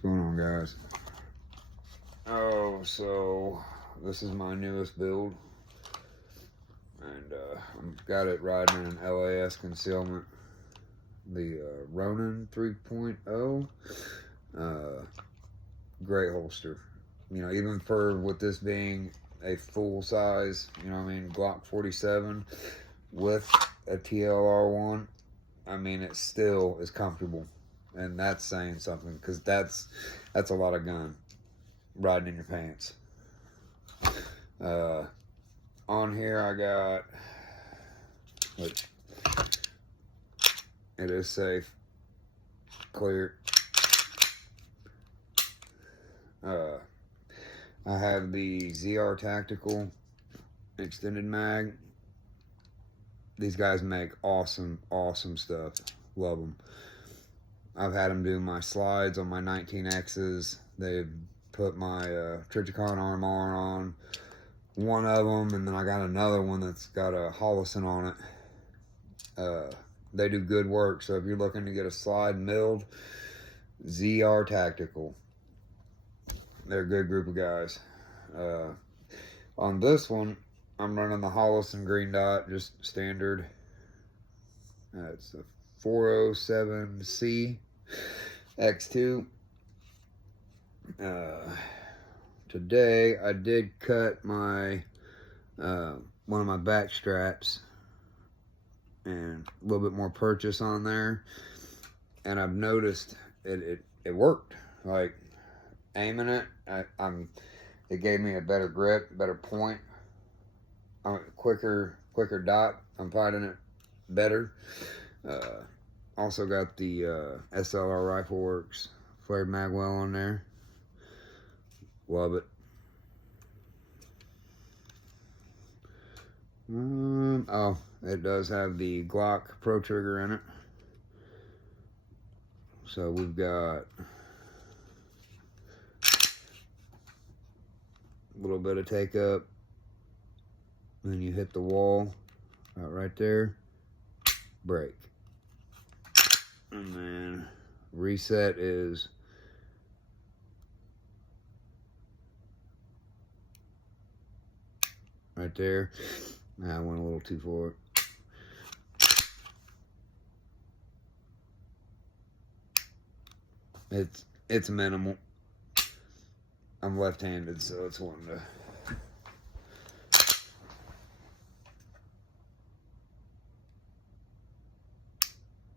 What's going on, guys? Oh, so this is my newest build, and I've got it riding in an LAS concealment, the Ronin 3.0. Great holster. You know, even for with this being a full size, you know what I mean, Glock 47 with a TLR1, I mean, it still is comfortable. And that's saying something, because that's a lot of gun riding in your pants. On here I got, which it is safe, clear. I have the ZR Tactical extended mag. These guys make awesome stuff. Love them. I've had them do my slides on my 19Xs. They've put my Trichicon Armor on one of them, and then I got another one that's got a Hollison on it. They do good work, so if you're looking to get a slide milled, ZR Tactical. They're a good group of guys. On this one, I'm running the Hollison green dot, just standard. It's a 407C X2. Today I did cut my one of my back straps and a little bit more purchase on there, and I've noticed it worked. Like aiming it, it gave me a better grip, better point, quicker dot. I'm finding it better. Also got the SLR Rifle Works flared magwell on there. Love it. Oh, it does have the Glock Pro trigger in it. So we've got a little bit of take up, then you hit the wall right there, break, and then reset is right there. I went a little too far. It's minimal. I'm left-handed, so it's wanting to.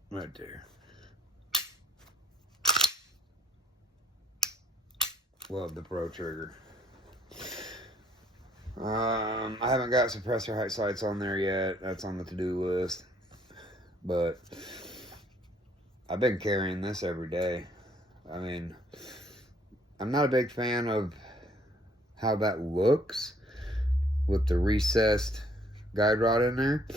Right there. Love the Pro trigger. I haven't got suppressor height sights on there yet. That's on the to-do list. But I've been carrying this every day. I mean, I'm not a big fan of how that looks with the recessed guide rod in there,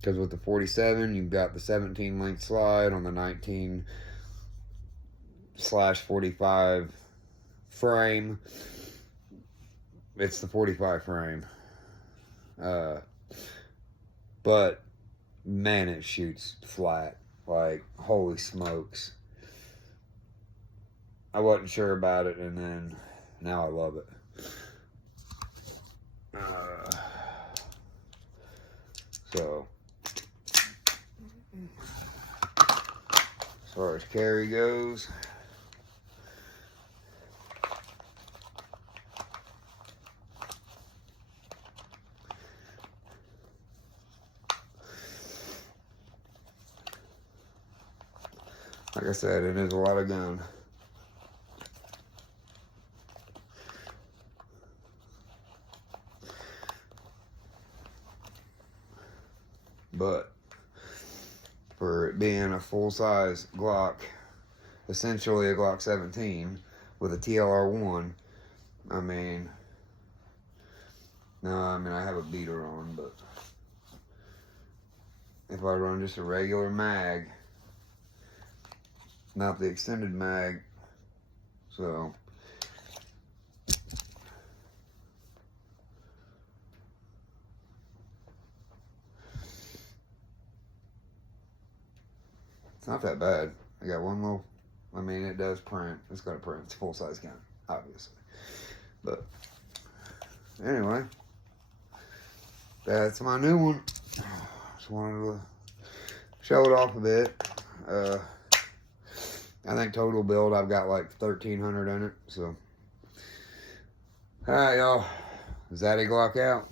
because with the 47 you've got the 17 length slide on the 19/45 frame. It's the 45 frame, but man, it shoots flat. Like, holy smokes. I wasn't sure about it, and then now I love it. So as far as carry goes, like I said, it is a lot of gun. But for it being a full-size Glock, essentially a Glock 17 with a TLR1, I mean, no, I mean, I have a beater on, but if I run just a regular mag, not the extended mag, so it's not that bad. I got one little I mean, it does print. It's got a print. It's a full-size gun, obviously. But anyway, that's my new one. Just wanted to show it off a bit. I think total build I've got like 1,300 in it. So, all right, y'all. Zaddy Glock out.